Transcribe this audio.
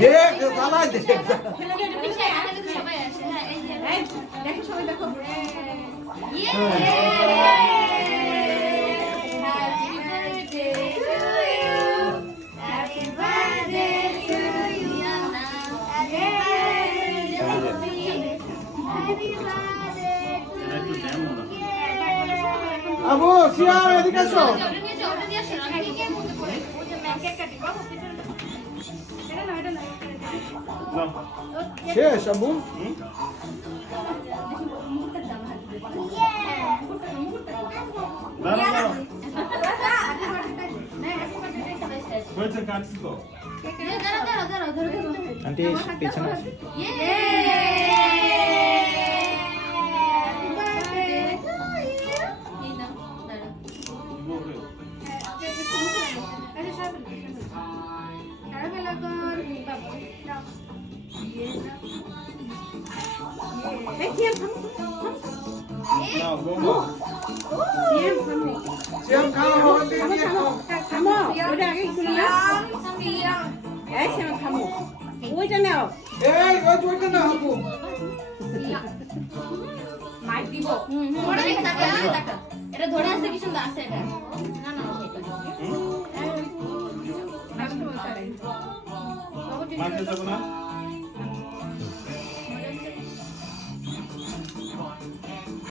দেখ দাদা দেখ দেখো সবাই দেখো আবু সিয়াম এদিকে এসো শেষ আবু আন্টি পিছনে আসো সিয়াম খাও ভগবান দিয়ে খাও থামো ওটা আগে শুনো না এই শ্যাম থামো ওইটা নাও এই ওই জোরটা না আবু মাইক দিব ধরে টাকা এটা ধরে আছে কি সুন্দর আছে এটা না না নষ্ট হতে পারে মারতে যাবো না